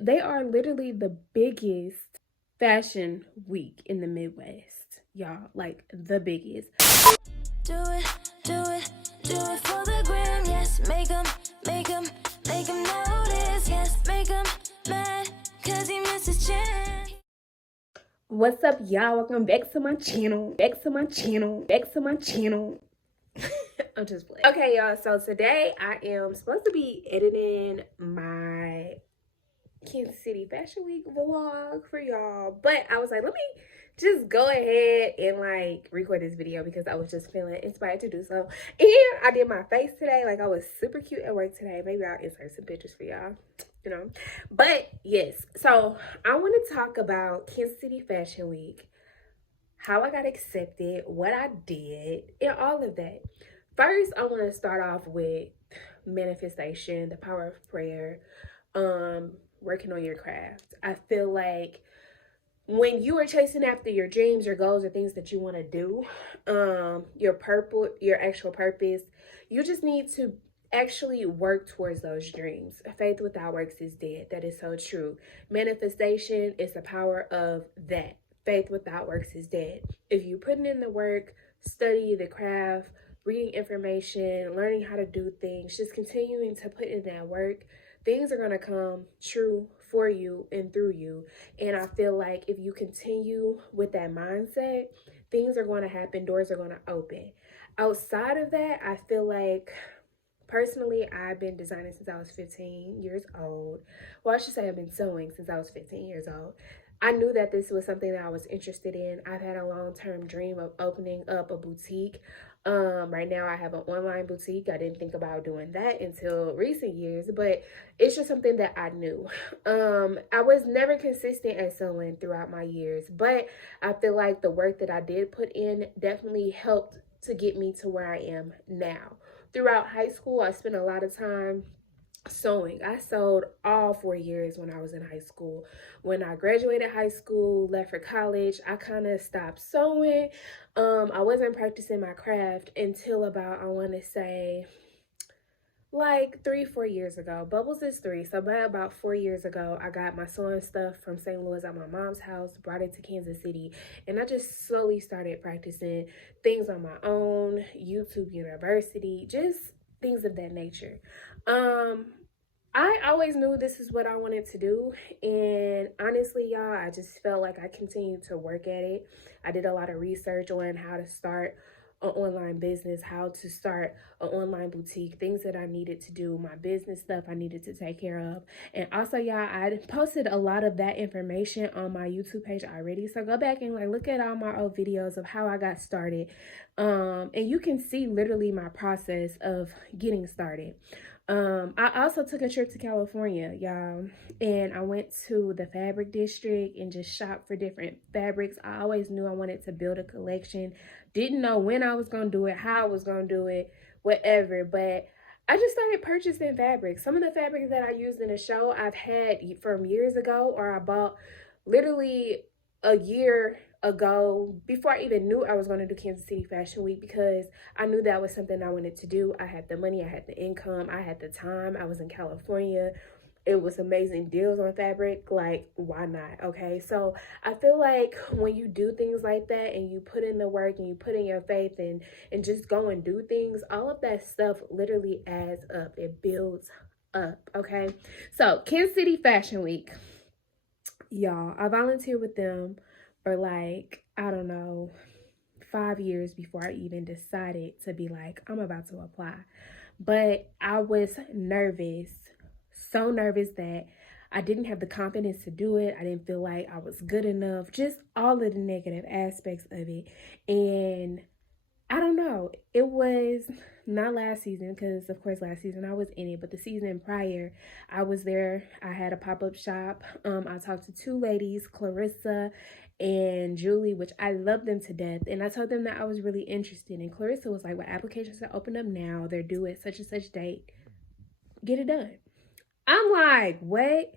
they are literally the biggest fashion week in the Midwest, y'all. Like the biggest. Do it, do it, do it for the gram, yes. Make 'em notice, yes. Make 'em mad, cause he missed his chance. What's up, y'all? Welcome back to my channel. I'm just playing. Okay, y'all. So today I am supposed to be editing my Kansas City Fashion Week vlog for y'all, but I was like, let me just go ahead and like record this video because I was just feeling inspired to do so. And I did my face today. Like, I was super cute at work today. Maybe I'll insert some pictures for y'all, you know. But yes, so I want to talk about Kansas City Fashion Week, how I got accepted, what I did, and all of that. First, I want to start off with manifestation, the power of prayer, working on your craft. I feel like when you are chasing after your dreams, your goals, or things that you want to do, your actual purpose, you just need to actually work towards those dreams. Faith without works is dead. That is so true. Manifestation is the power of that. Faith without works is dead. If you putting in the work, study the craft, reading information, learning how to do things, just continuing to put in that work, things are going to come true for you and through you. And I feel like if you continue with that mindset, things are going to happen, doors are going to open. Outside of that, I feel like personally, I've been designing since I was 15 years old. Well, I should say I've been sewing since I was 15 years old. I knew that this was something that I was interested in. I've had a long-term dream of opening up a boutique. Right now I have an online boutique. I didn't think about doing that until recent years, but it's just something that I knew. I was never consistent at sewing throughout my years, but I feel like the work that I did put in definitely helped to get me to where I am now. Throughout high school, I spent a lot of time sewing. I sewed all 4 years when I was in high school. When I graduated high school, left for college, I kind of stopped sewing. I wasn't practicing my craft until about, I want to say, like 3-4 years ago. Bubbles is 3, so about 4 years ago, I got my sewing stuff from St. Louis at my mom's house, brought it to Kansas City, and I just slowly started practicing things on my own, YouTube University, just things of that nature. I always knew this is what I wanted to do, and honestly, y'all, I just felt like I continued to work at it. I did a lot of research on how to start an online business, how to start an online boutique, things that I needed to do, my business stuff I needed to take care of. And also, y'all, I posted a lot of that information on my YouTube page already, so go back and like look at all my old videos of how I got started, and you can see literally my process of getting started. I also took a trip to California, y'all, and I went to the fabric district and just shopped for different fabrics. I always knew I wanted to build a collection. Didn't know when I was going to do it, how I was going to do it, whatever, but I just started purchasing fabrics. Some of the fabrics that I used in the show I've had from years ago, or I bought literally a year ago before I even knew I was going to do Kansas City Fashion Week, because I knew that was something I wanted to do. I had the money, I had the income, I had the time. I was in California. It was amazing deals on fabric. Like, why not? Okay, so I feel like when you do things like that and you put in the work and you put in your faith and just go and do things, all of that stuff literally adds up. It builds up. Okay, so Kansas City Fashion Week, y'all, I volunteered with them for like, I don't know, 5 years before I even decided to be like, I'm about to apply. But I was nervous, so nervous that I didn't have the confidence to do it. I didn't feel like I was good enough, just all of the negative aspects of it. And I don't know, it was not last season, because of course last season I was in it, but the season prior I was there. I had a pop-up shop. I talked to 2 ladies, Clarissa and Julie, which I love them to death, and I told them that I was really interested. And Clarissa was like, well, applications are open up now, they're due at such and such date, get it done. I'm like, what?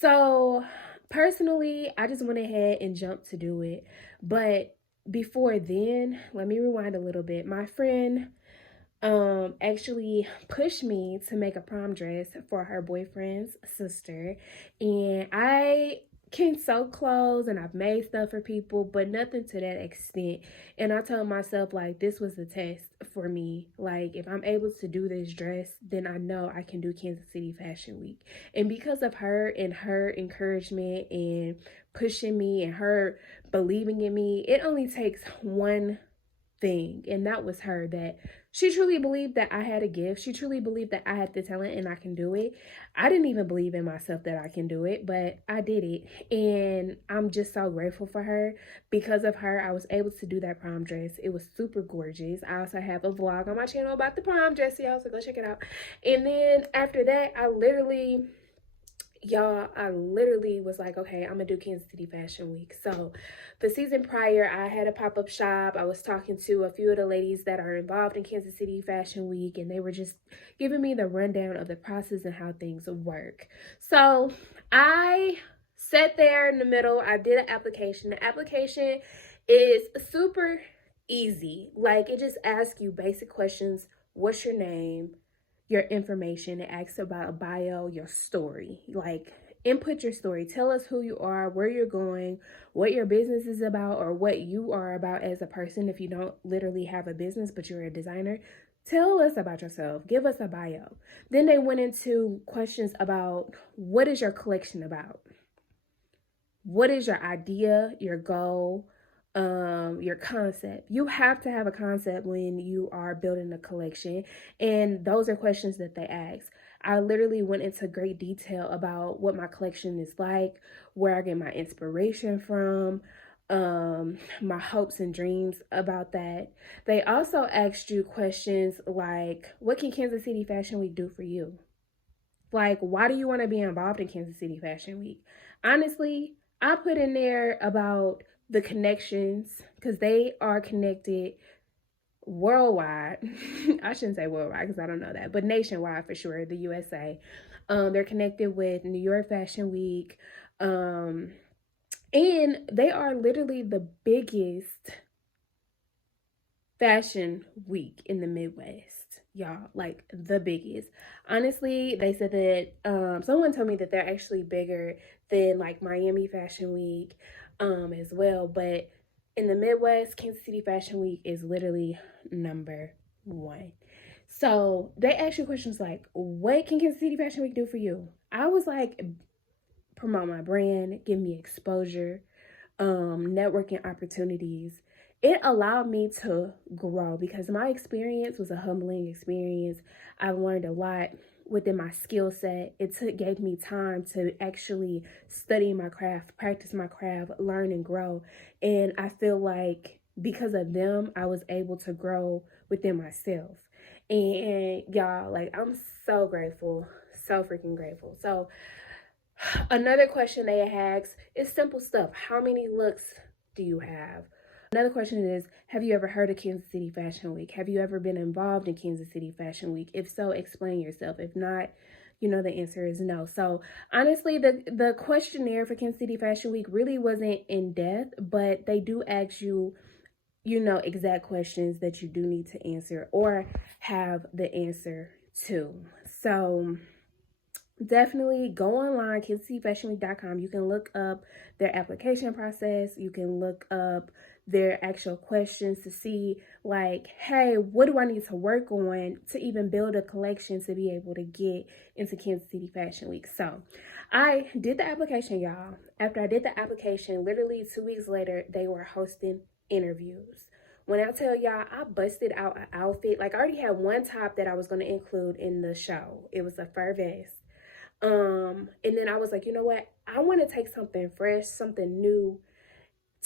So personally, I just went ahead and jumped to do it. But before then, let me rewind a little bit. My friend actually pushed me to make a prom dress for her boyfriend's sister. And I can sew clothes and I've made stuff for people, but nothing to that extent. And I told myself, like, this was the test for me. Like, if I'm able to do this dress, then I know I can do Kansas City Fashion Week. And because of her and her encouragement and pushing me and her believing in me, it only takes one thing, and that was her, that she truly believed that I had a gift. She truly believed that I had the talent and I can do it. I didn't even believe in myself that I can do it, but I did it. And I'm just so grateful for her. Because of her, I was able to do that prom dress. It was super gorgeous. I also have a vlog on my channel about the prom dress, y'all, so go check it out. And then after that, I literally was like, okay, I'm gonna do Kansas City Fashion Week. So the season prior, I had a pop-up shop. I was talking to a few of the ladies that are involved in Kansas City Fashion Week, and they were just giving me the rundown of the process and how things work. So I sat there in the middle. I did an application. The application is super easy. Like, it just asks you basic questions. What's your name? Your information. It asks about a bio, your story. Like, input your story. Tell us who you are, where you're going, what your business is about, or what you are about as a person. If you don't literally have a business, but you're a designer, tell us about yourself. Give us a bio. Then they went into questions about, what is your collection about? What is your idea, your goal, your concept? You have to have a concept when you are building a collection, and those are questions that they ask. I literally went into great detail about what my collection is like, where I get my inspiration from, my hopes and dreams about that. They also asked you questions like, what can Kansas City Fashion Week do for you? Like, why do you want to be involved in Kansas City Fashion Week? Honestly, I put in there about the connections, because they are connected worldwide. I shouldn't say worldwide because I don't know that, but nationwide for sure, the USA. They're connected with New York Fashion Week. And they are literally the biggest fashion week in the Midwest, y'all. Like, the biggest. Honestly, they said that someone told me that they're actually bigger than like Miami Fashion Week as well, but in the Midwest, Kansas City Fashion Week is literally number one. So they ask you questions like, what can Kansas City Fashion Week do for you? I was like, promote my brand, give me exposure, networking opportunities. It allowed me to grow because my experience was a humbling experience. I learned a lot within my skill set. It gave me time to actually study my craft, practice my craft, learn and grow. And I feel like because of them, I was able to grow within myself. And y'all, like, I'm so grateful, so freaking grateful. So another question they ask is simple stuff. How many looks do you have? Another question is, have you ever heard of Kansas City Fashion Week? Have you ever been involved in Kansas City Fashion Week? If so, explain yourself. If not, you know the answer is no. So honestly, the questionnaire for Kansas City Fashion Week really wasn't in depth, but they do ask you, you know, exact questions that you do need to answer or have the answer to. So definitely go online, kansascityfashionweek.com. You can look up their application process. You can look up their actual questions to see, like, hey, what do I need to work on to even build a collection to be able to get into Kansas City Fashion Week. So I did the application, y'all. After I did the application, literally 2 weeks later, they were hosting interviews. When I tell y'all, I busted out an outfit. Like, I already had one top that I was going to include in the show. It was a fur vest. And then I was like, you know what? I want to take something fresh, something new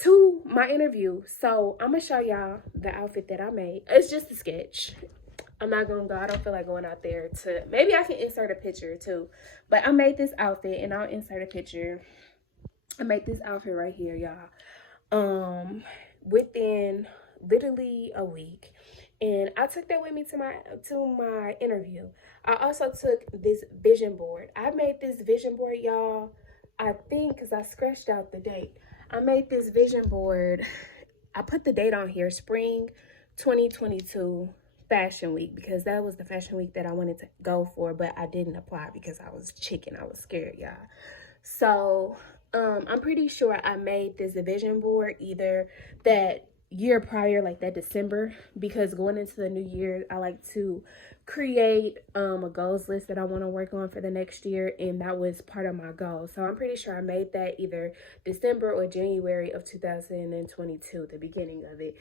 to my interview. So I'm gonna show y'all the outfit that I made. It's just a sketch. I'm not gonna go. I don't feel like going out there to, maybe I can insert a picture too. But I made this outfit and I'll insert a picture. I made this outfit right here, y'all. Within literally a week. And I took that with me to my interview. I also took this vision board. I made this vision board, y'all, I think, because I scratched out the date. I made this vision board. I put the date on here, spring 2022 Fashion Week, because that was the fashion week that I wanted to go for, but I didn't apply because I was chicken. I was scared, y'all. So I'm pretty sure I made this vision board either that year prior, like that December, because going into the new year, I like to create a goals list that I want to work on for the next year, and that was part of my goal. So I'm pretty sure I made that either December or January of 2022, the beginning of it.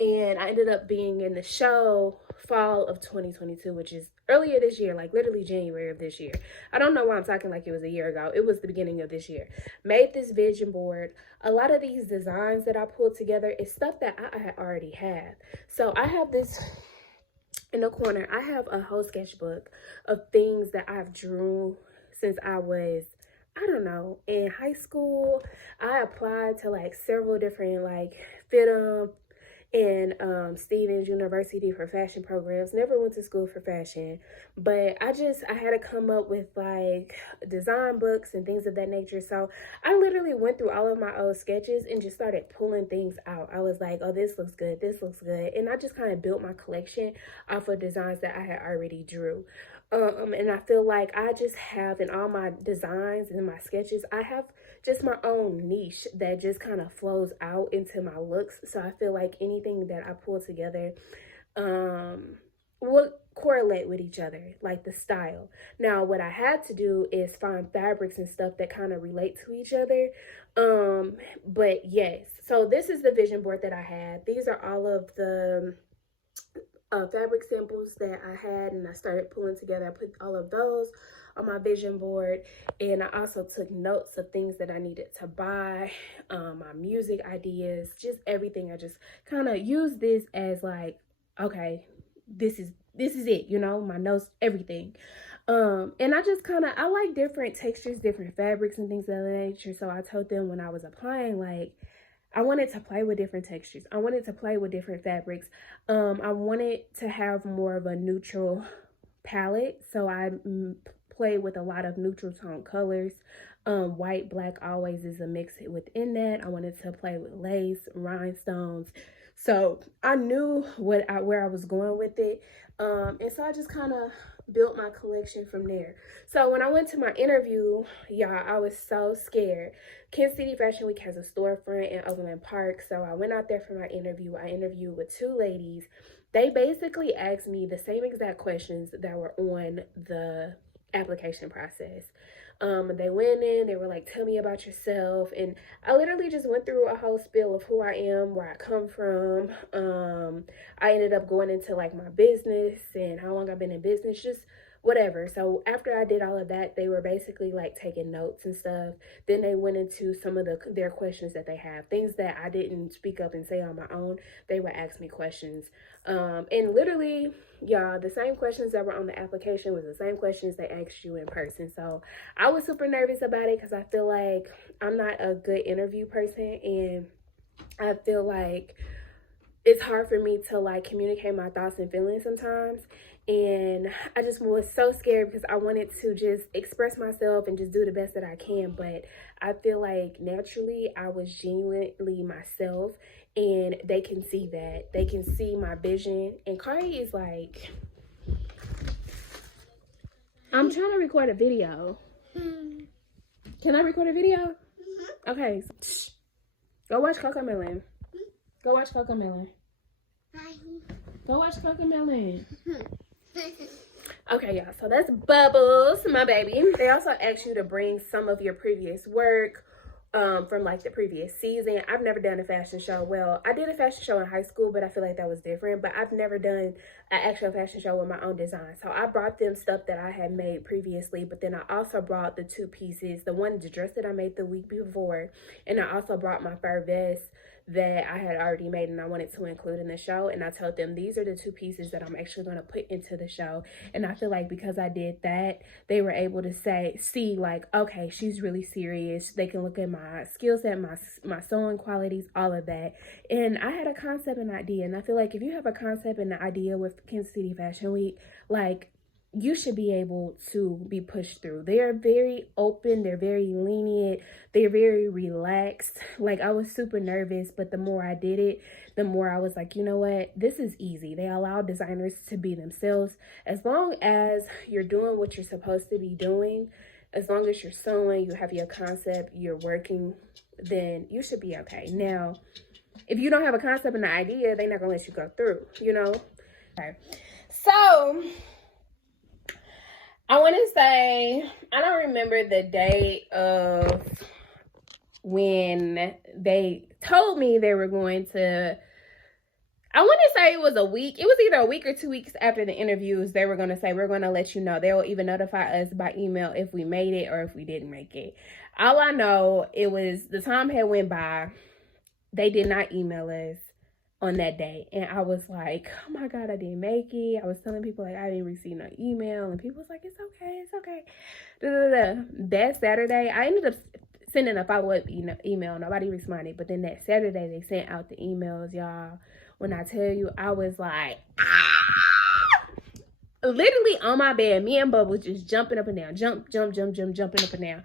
And I ended up being in the show fall of 2022, which is earlier this year, like literally January of this year. I don't know why I'm talking like it was a year ago. It was the beginning of this year. Made this vision board. A lot of these designs that I pulled together is stuff that I already have. So I have this in the corner. I have a whole sketchbook of things that I've drew since I was, I don't know, in high school. I applied to like several different like FIDM and Stevens University for fashion programs. Never went to school for fashion, but I had to come up with like design books and things of that nature. So I literally went through all of my old sketches and just started pulling things out. I was like, oh, this looks good, this looks good. And I just kind of built my collection off of designs that I had already drew. And I feel like I just have in all my designs and my sketches, I have just my own niche that just kind of flows out into my looks. So I feel like anything that I pull together will correlate with each other, like the style. Now, what I had to do is find fabrics and stuff that kind of relate to each other. But yes, so this is the vision board that I had. These are all of the fabric samples that I had, and I started pulling together. I put all of those on my vision board, and I also took notes of things that I needed to buy, my music ideas, just everything. I just kind of used this as like, okay, this is it, you know, my notes, everything. And I just I like different textures, different fabrics and things of that nature. So I told them when I was applying, like, I wanted to play with different textures. I wanted to play with different fabrics. I wanted to have more of a neutral palette. So I play with a lot of neutral tone colors. White, black always is a mix within that. I wanted to play with lace, rhinestones. So I knew where I was going with it. And so I just kind of built my collection from there. So when I went to my interview, y'all, I was so scared. Kansas City Fashion Week has a storefront in Overland Park. So I went out there for my interview. I interviewed with two ladies. They basically asked me the same exact questions that were on the application process. They went in, they were like, tell me about yourself. And I literally just went through a whole spiel of who I am, where I come from. I ended up going into like my business and how long I've been in business, just whatever. So after I did all of that, they were basically like taking notes and stuff. Then they went into some of their questions that they have, things that I didn't speak up and say on my own. They would ask me questions. And literally, y'all, the same questions that were on the application was the same questions they asked you in person. So I was super nervous about it because I feel like I'm not a good interview person, and I feel like it's hard for me to like communicate my thoughts and feelings sometimes. And I just was so scared because I wanted to just express myself and just do the best that I can. But I feel like naturally I was genuinely myself, and they can see that. They can see my vision. And Cahri is like, I'm trying to record a video. Can I record a video? Okay. Shh. Go watch Cocomelon. Go watch Cocomelon. Go watch Cocomelon. Okay, y'all, so that's Bubbles, my baby. They also asked you to bring some of your previous work from like the previous season. I've never done a fashion show. Well, I did a fashion show in high school, but I feel like that was different. But I've never done an actual fashion show with my own design. So I brought them stuff that I had made previously, but then I also brought the two pieces, the dress that I made the week before, and I also brought my fur vest that I had already made and I wanted to include in the show. And I told them these are the two pieces that I'm actually going to put into the show. And I feel like because I did that, they were able to see like, okay, she's really serious. They can look at my skill set, my sewing qualities, all of that. And I had a concept and idea. And I feel like if you have a concept and an idea with Kansas City Fashion Week, like, you should be able to be pushed through. They are very open, they're very lenient, they're very relaxed. Like, I was super nervous, but the more I did it, the more I was like, you know what, this is easy. They allow designers to be themselves. As long as you're doing what you're supposed to be doing, as long as you're sewing, you have your concept, you're working, then you should be okay. Now, if you don't have a concept and an idea, they're not gonna let you go through, you know? Okay. So I want to say, I don't remember the date of when they told me they were going to, I want to say it was a week. It was either a week or 2 weeks after the interviews. They were going to say, we're going to let you know. They will even notify us by email if we made it or if we didn't make it. All I know, it was the time had went by. They did not email us on that day, and I was like, oh my god, I didn't make it. I was telling people like I didn't receive no email, and people was like, it's okay. That Saturday, I ended up sending a follow-up email. Nobody responded, but then that Saturday they sent out the emails, y'all. When I tell you, I was like, literally on my bed, me and Bub was just jumping up and down, jumping up and down.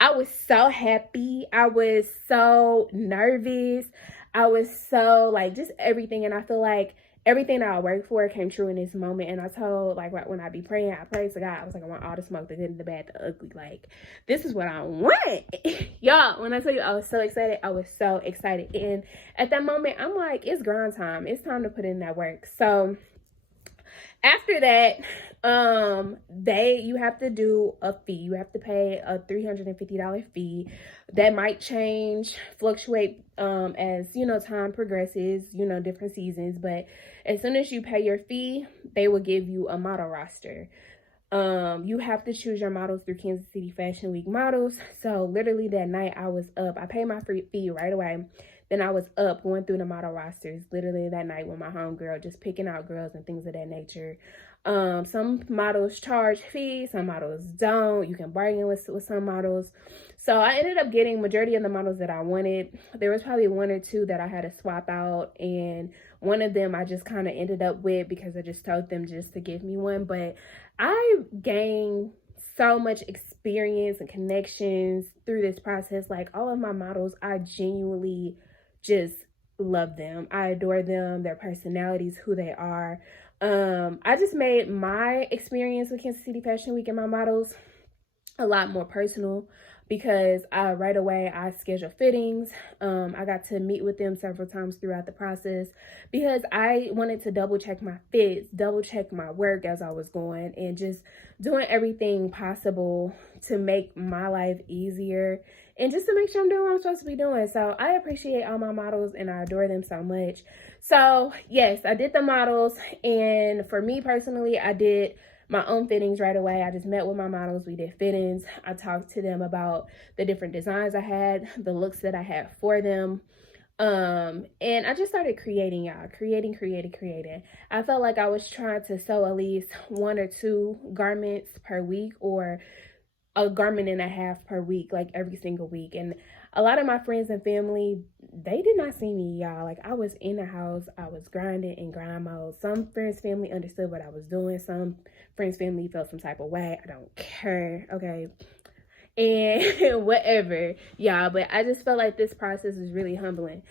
I was so happy. I was so nervous. I was so like just everything. And I feel like everything that I worked for came true in this moment. And I told, like, when I be praying, I prayed to God. I was like, I want all the smoke, the good and the bad, the ugly. Like, this is what I want. Y'all, when I tell you I was so excited, I was so excited. And at that moment, I'm like, it's grind time. It's time to put in that work. So after that, you have to do a fee. You have to pay a $350 fee. That might change, fluctuate as time progresses, different seasons. But as soon as you pay your fee, they will give you a model roster. You have to choose your models through Kansas City Fashion Week models. So literally that night I was up. I paid my fee right away. Then I was up going through the model rosters literally that night with my homegirl, just picking out girls and things of that nature. Some models charge fees, some models don't. You can bargain with some models. So I ended up getting majority of the models that I wanted. There was probably one or two that I had to swap out, and one of them I just kind of ended up with because I just told them just to give me one. But I gained so much experience and connections through this process. Like, all of my models, I genuinely just love them. I adore them, their personalities, who they are. I just made my experience with Kansas City Fashion Week and my models a lot more personal because right away I scheduled fittings. I got to meet with them several times throughout the process because I wanted to double check my fits, double check my work as I was going, and just doing everything possible to make my life easier and just to make sure I'm doing what I'm supposed to be doing. So I appreciate all my models and I adore them so much. So yes, I did the models, and for me personally, I did my own fittings right away. I just met with my models. We did fittings. I talked to them about the different designs I had, the looks that I had for them. And I just started creating, y'all. Creating. I felt like I was trying to sew at least 1 or 2 garments per week, or a garment and a half per week, like every single week. And a lot of my friends and family, they did not see me, y'all. Like, I was in the house, I was grinding in grind mode. Some friends, family understood what I was doing. Some friends, family felt some type of way. I don't care, okay? And whatever, y'all. But I just felt like this process is really humbling.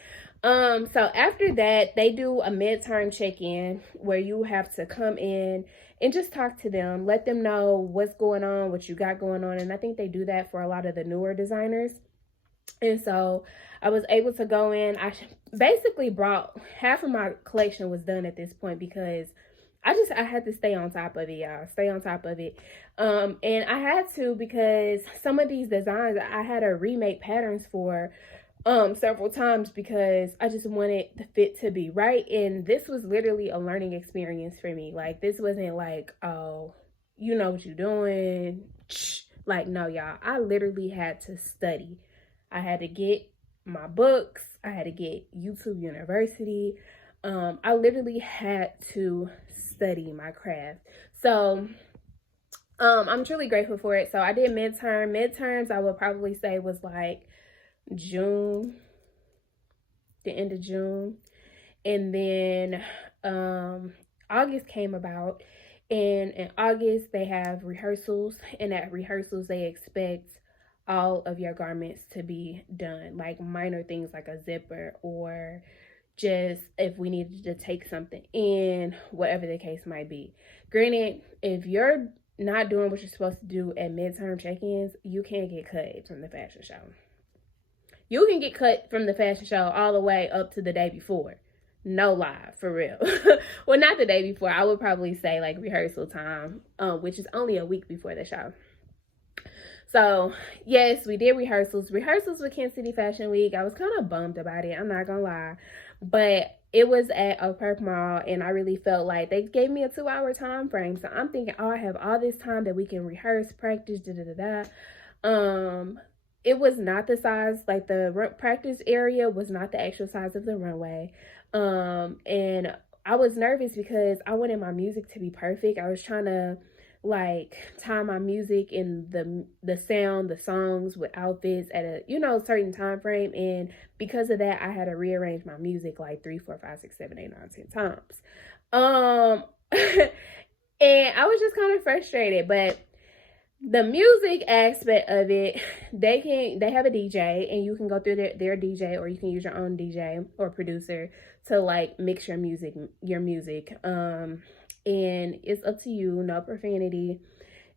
So after that, they do a midterm check-in where you have to come in and just talk to them, let them know what's going on, what you got going on. And I think they do that for a lot of the newer designers. And so I was able to go in. I basically brought half of my collection was done at this point because I had to stay on top of it, y'all. Stay on top of it. And I had to because some of these designs I had to remake patterns for several times because I just wanted the fit to be right. And this was literally a learning experience for me. Like, this wasn't like, oh, you know what you're doing. Like, no, y'all. I literally had to study. I had to get my books. I had to get YouTube University. I literally had to study my craft. So I'm truly grateful for it. So I did midterms. I would probably say was like June, the end of June. And then August came about, And in August, they have rehearsals, and at rehearsals, they expect all of your garments to be done, like minor things like a zipper, or just if we needed to take something in, whatever the case might be. Granted, if you're not doing what you're supposed to do at midterm check-ins, you can't get cut from the fashion show. You can get cut from the fashion show all the way up to the day before. No lie, for real. Well, not the day before. I would probably say like rehearsal time, which is only a week before the show. So, yes, we did rehearsals. Rehearsals with Kansas City Fashion Week. I was kind of bummed about it. I'm not going to lie. But it was at Oak Park Mall, and I really felt like they gave me a 2-hour time frame. So, I'm thinking, oh, I have all this time that we can rehearse, practice, It was not the size, like the practice area was not the actual size of the runway. And I was nervous because I wanted my music to be perfect. I was trying to like time my music and the sound, the songs with outfits at a certain time frame, and because of that I had to rearrange my music like 3, 4, 5, 6, 7, 8, 9, 10 times. And I was just kind of frustrated, but the music aspect of it, they have a DJ, and you can go through their DJ, or you can use your own DJ or producer to like mix your music. And it's up to you, no profanity.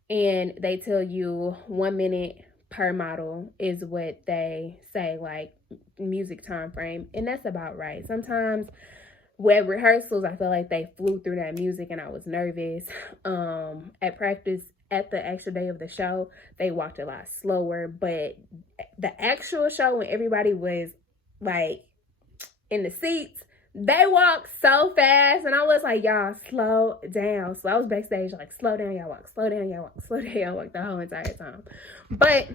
And they tell you 1 minute per model is what they say, like music time frame, and that's about right. Sometimes with rehearsals, I feel like they flew through that music and I was nervous. At practice, at the actual day of the show, they walked a lot slower, but the actual show, when everybody was like in the seats, they walked so fast, and I was like, y'all, slow down. So I was backstage like, slow down, y'all walk, slow down, y'all walk, slow down, y'all walk, the whole entire time. But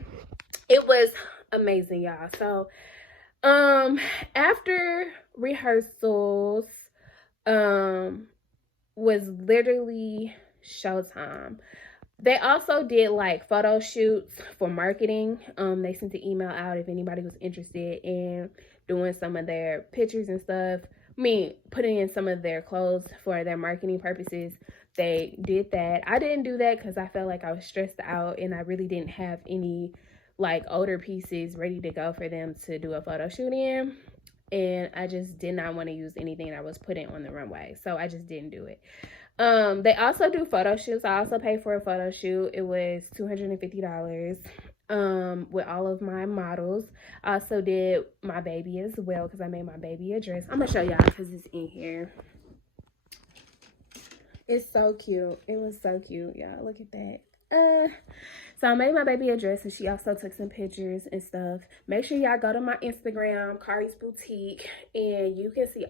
it was amazing, y'all. So after rehearsals was literally showtime. They also did like photo shoots for marketing. They sent the email out if anybody was interested in doing some of their pictures and stuff. Putting in some of their clothes for their marketing purposes. They did that. I didn't do that because I felt like I was stressed out, and I really didn't have any like older pieces ready to go for them to do a photo shoot in. And I just did not want to use anything that was put in on the runway. So I just didn't do it. They also do photo shoots. I also paid for a photo shoot. It was $250 with all of my models. I also did my baby as well because I made my baby a dress. I'm gonna show y'all because it's in here. It's so cute. It was so cute, y'all. Look at that. So I made my baby a dress, and she also took some pictures and stuff. Make sure y'all go to my Instagram, Cahri's Boutique, and you can see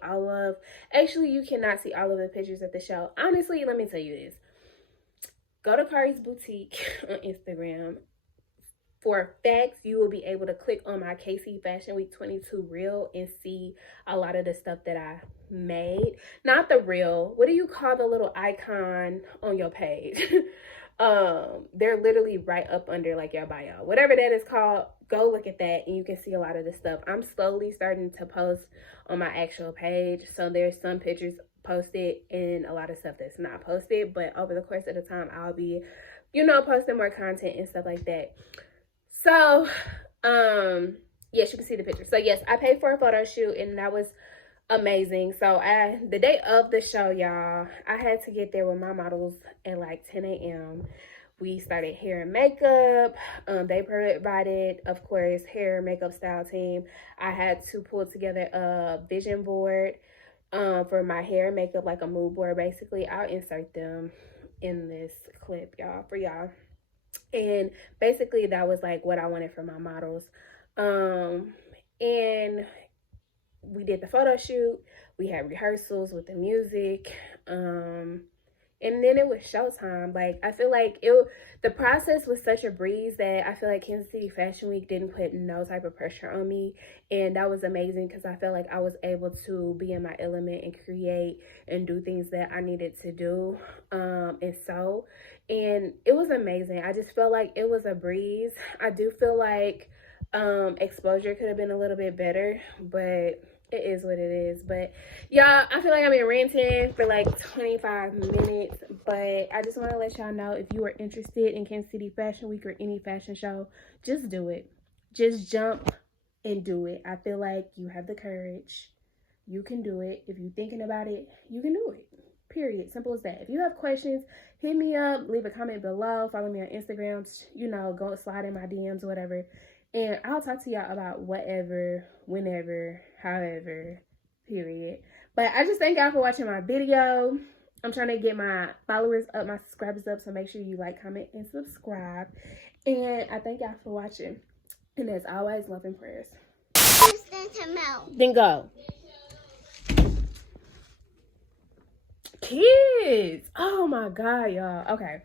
actually you cannot see all of the pictures at the show. Honestly, let me tell you this. Go to Cahri's Boutique on Instagram. For facts, you will be able to click on my KC Fashion Week 22 reel and see a lot of the stuff that I made. Not the reel. What do you call the little icon on your page? They're literally right up under like your bio. Whatever that is called, go look at that and you can see a lot of the stuff. I'm slowly starting to post on my actual page. So there's some pictures posted and a lot of stuff that's not posted. But over the course of the time, I'll be, posting more content and stuff like that. So, yes, you can see the picture. So, yes, I paid for a photo shoot, and that was amazing. So, the day of the show, y'all, I had to get there with my models at like 10 a.m. We started hair and makeup. They provided, of course, hair and makeup style team. I had to pull together a vision board for my hair and makeup, like a mood board, basically. I'll insert them in this clip, y'all, for y'all. And basically that was like what I wanted for my models. And we did the photo shoot. We had rehearsals with the music. And then it was showtime. Like, I feel like the process was such a breeze that I feel like Kansas City Fashion Week didn't put no type of pressure on me. And that was amazing because I felt like I was able to be in my element and create and do things that I needed to do. And it was amazing. I just felt like it was a breeze. I do feel like exposure could have been a little bit better, but It is what it is. But y'all, I feel like I've been ranting for like 25 minutes. But I just want to let y'all know, if you are interested in Kansas City Fashion Week or any fashion show, just do it. Just jump and do it. I feel like you have the courage. You can do it. If you're thinking about it, you can do it. Period. Simple as that. If you have questions, hit me up. Leave a comment below. Follow me on Instagram. You know, go slide in my DMs, whatever. And I'll talk to y'all about whatever, whenever, however, period. But I just thank y'all for watching my video. I'm trying to get my followers up, my subscribers up. So make sure you like, comment, and subscribe. And I thank y'all for watching. And as always, love and prayers. Then go. Kids. Oh my God, y'all. Okay.